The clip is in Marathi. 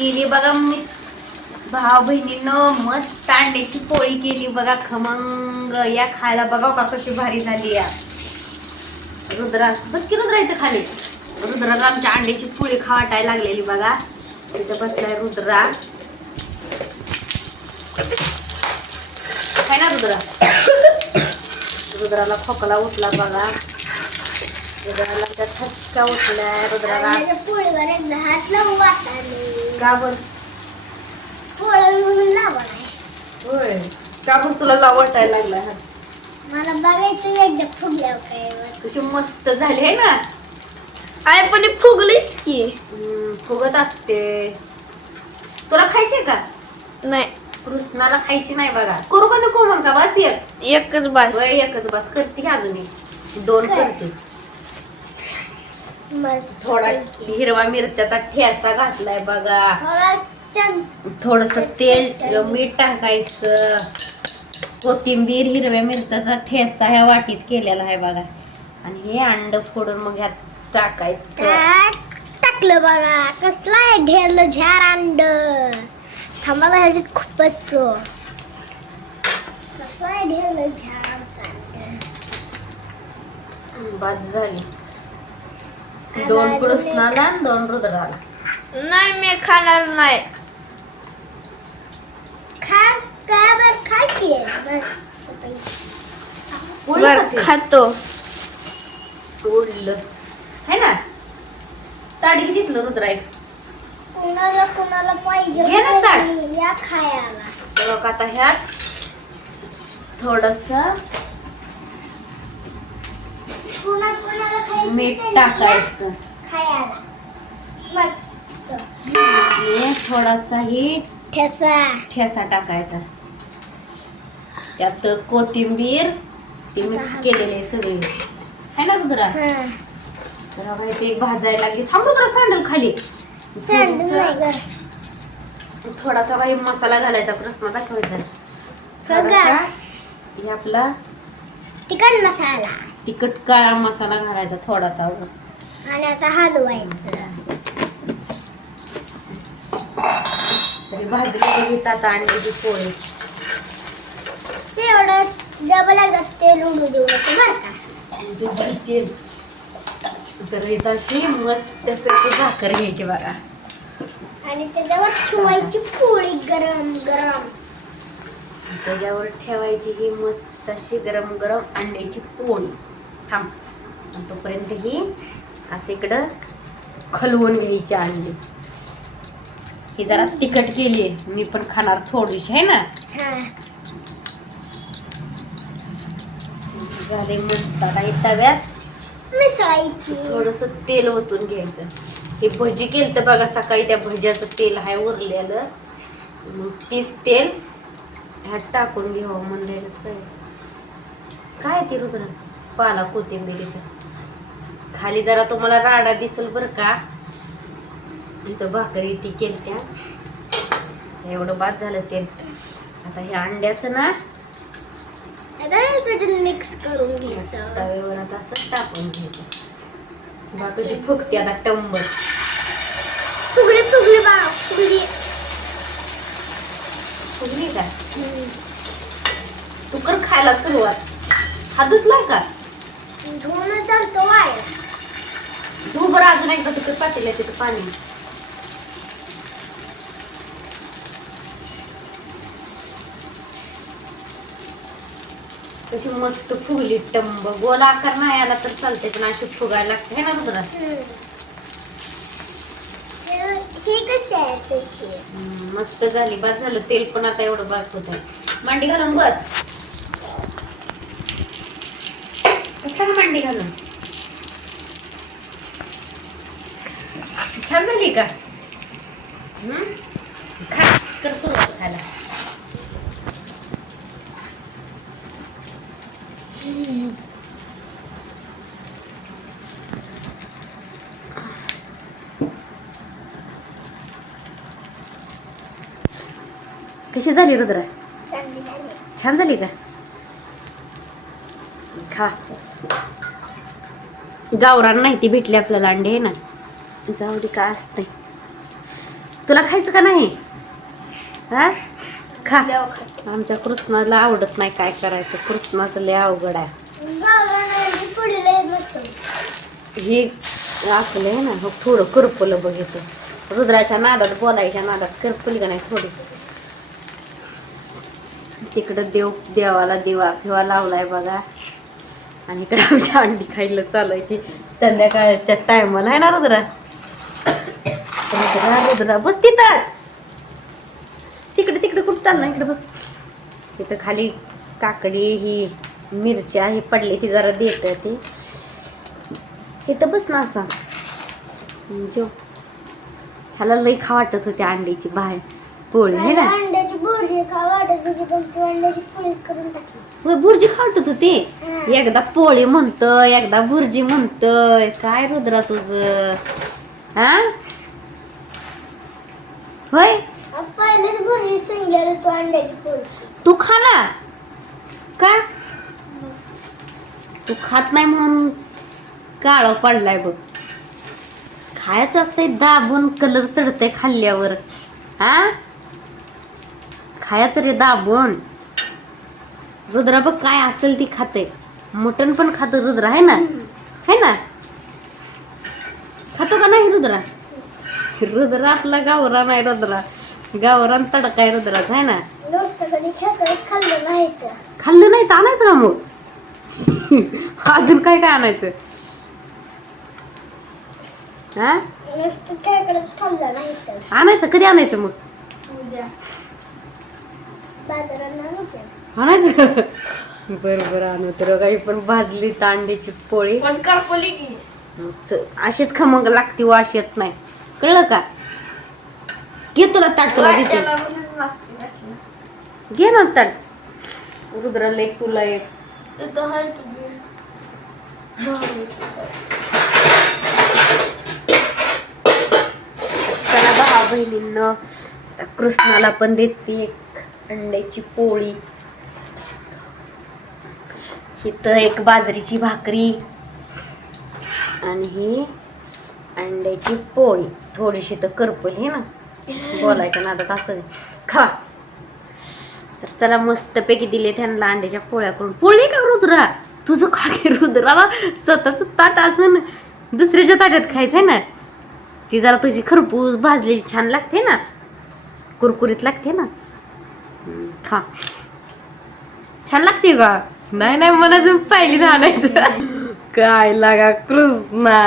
केली बघा मी. भाव बहिणीनं मस्त अंड्याची पोळी केली बघा खमंग. या खायला बघा का कशी भारी झाली या. रुद्रा बस की रुद्रा इथं खाली. रुद्राला आमच्या अंड्याची पोळी खावाटायला लागलेली बघा. तिथं बसलाय रुद्रा. काय ना रुद्रा? रुद्राला खोकला उठला बघा. रुद्राला त्या ठसका उठलाय. रुद्राला का बर पोळी म्हणून लावा नाही. होय. का बर तुला लावटायला लागलाय हा? मला बघायचं एकदा फुगल्यावर काय. कशी मस्त झाली आहे ना. आई पण फुगलीच की. हम्म, फुगत असते. तुला खायचे का? नाही. कृष्णाला खायची नाही बघा. करू का नको मग का बस एक एकच बास. होय, एकच बस. करते की अजून एक. दोन करते. थोडा हिरवा मिरच्याचा ठेसा घातलाय बघा. थोडस तेल मीठ टाकायचं. कोथिंबीर हिरव्या मिरच्याचा ठेसा ह्या वाटीत केलेला आहे बघा. आणि हे अंड फोडून मग ह्यात टाकायचं. टाक- टाकलं बघा. कसला आहे ढेरलं झार अंड. थांबा बा, ह्याच्यात खूपच तो कसला आहे ढेरलं झार अंड. बाद झाली. दोन कृष्णाला आणि दोन रुद्राला. नाही मी खाणार नाही. पोळी बर खाते. खातो. तोडलं है ना? ताडी घेतलं रुद्राय कुणाला कुणाला पाहिजे घे ना ताट. होती, या खायला. बघ आता ह्यात थोडस मीठ टाकायचं. थोडासा ही ठेसा. ठेसा टाकायचा. त्यात कोथिंबीर ती मिक्स केलेली आहे सगळी. है ना हं. तर ते भाजायला लागली थांब रुद्रा सांडल खाली. थोडासा काही मसाला घालायचा प्रश्न दाखवायचा. आपला तिखट मसाला. तिखट काळा मसाला घालायचा थोडासा. आणि आता हलवायचं. तरी भाजलेली घेतात अंड्याची पोळी? तेवढं डबल एकदा तेल उडू देऊ नको बरं का. दुधात तेल. तर इथं अशी मस्त पैकी भाकर घ्यायची बघा. आणि त्याच्यावर ठेवायची पोळी गरम गरम. त्याच्यावर ठेवायची ही मस्त अशी गरम गरम अंड्याची पोळी. थांब. तोपर्यंत ही असं इकडं खलवून घ्यायची अंडी ही जरा तिखट केली आहे मी पण खाणार थोडीशी आहे ना? झाले मस्त. आता हे तव्यात मिसळायची. थोडस तेल ओतून घ्यायचं. हे भजी केलं तर बघा सकाळी त्या भज्याचं तेल आहे उरलेलं. मग तीच तेल ह्यात टाकून घ्यावं म्हणलेलं काय ते रुद्र? पाला कोथिंबिरीचं. खाली जरा तुम्हाला राडा दिसल बरं का? इथं भाकरी ती केलत्या. एवढं बाद झालं तेल आता हे अंड्याचं ना मिक्स करून घ्यायचं. तव्यावर आता असं टाकून घ्यायचं. बघा कशी फुगते आता टंबर फुगली फुगली बा फुगली. फुगली का? तू कर खायला सुरुवात. हा धुतला का? धुवून चालतो वाया तू बरं अजून एकदा तिथं पातेल्या तिथं पाणी. कशी मस्त फुगली टंब. गोल आकार नाही आला तर चालते पण अशी फुगायला लागते है ना रुद्रा ही कशी आहे तशी मस्त झाली. बस झालं तेल पण आता एवढं बस होत आहे मांडी घालून बस. मांडी घालून छान झाली का? खा सुरुवात खायला. कशी झाली रुद्रा? छान झाली का? खा. गावरान नाही ती भेटली आपल्याला अंडे आहे ना. जावरी का काय तुला खायचं का नाही? हा? खा. आमच्या कृष्णाला आवडत नाही काय करायचं. कृष्णाचं लय अवघड आहे. हे आपलं आहे ना मग थोडं करपलं बघितलं. रुद्राच्या नादात बोलायच्या नादात करपली का नाही थोडी? तिकडं देव देवाला दिवा फिवा लावलाय बघा. आणि इकडे आमच्या अंडी खायला चालू आहे की संध्याकाळच्या टायमाला आहे ना रुद्रा? रुद्रा रुद्रा बस तिथंच तिकडे तिकडे कुठं चालणार इकडे बस. तिथं खाली काकडी ही मिरच्या ही पडली ती जरा देत ती. तिथं बस ना असा. जेव. ह्याला लई खा वाटत होती अंड्याची बाहेर. पोळी नाही ना? अंड्याची बुर्जी खा वाटत होती. पण तू अंड्याची पोळीच करून टाकली होय, भुर्जी खा वाटत होती एकदा पोळी म्हणतोय एकदा भुर्जी म्हणतोय. काय रुद्रा तुझ? हा? होय? पहिलेच सांगलेलं तू अंड्याची तू खा ना. का? तू खात नाही म्हणून काळ पडलाय बघ. खायचं असतंय दाबून कलर चढतंय खाल्ल्यावर. हा? खायचं रे दाबून. रुद्रा बघ काय असेल ती खाते. मटण पण खातो रुद्रा आहे ना? है ना? खातो का नाही रुद्रा? रुद्रा आपला गावरा नाही रुद्रा. गावरान तडका आहे रुद्राचा आहे ना? खाल्लं नाही तर आणायचं का मग? अजून काय काय आणायचं? हा? आणायचं कधी आणायचं मग उद्या बाजारात नाही होते आणायचं? बरं बरं आणू तर. काही पण भाजली तांड्याची पोळी. पण करपली की. मग तर अशीच खमंग लागती वाश येत नाही. कळलं का? घे तुला ताट तुला देते. घे ना ताट. रुद्राला एक तुला एक. तिथं आहे तुझी चला भावा बहिणींना. कृष्णाला पण देते. एक अंड्याची पोळी. इथं एक बाजरीची भाकरी. आणि ही अंड्याची पोळी. थोडीशी तर करपली ना. बोलायच्या नादात असं खा. तर चला मस्तपैकी दिले त्यांना अंड्याच्या पोळ्या करून. पोळी का रुद्रा? तुझं खा की रुद्राला स्वतःच ताट असं दुसऱ्याच्या ताटात खायचं आहे ना. ती जरा तुझी खरपूस भाजलेली छान लागते ना. कुरकुरीत लागते ना. खा. छान लागते का नाही नाही मला अजून पाहिली ना आणायचं काय लागा कृष्णा.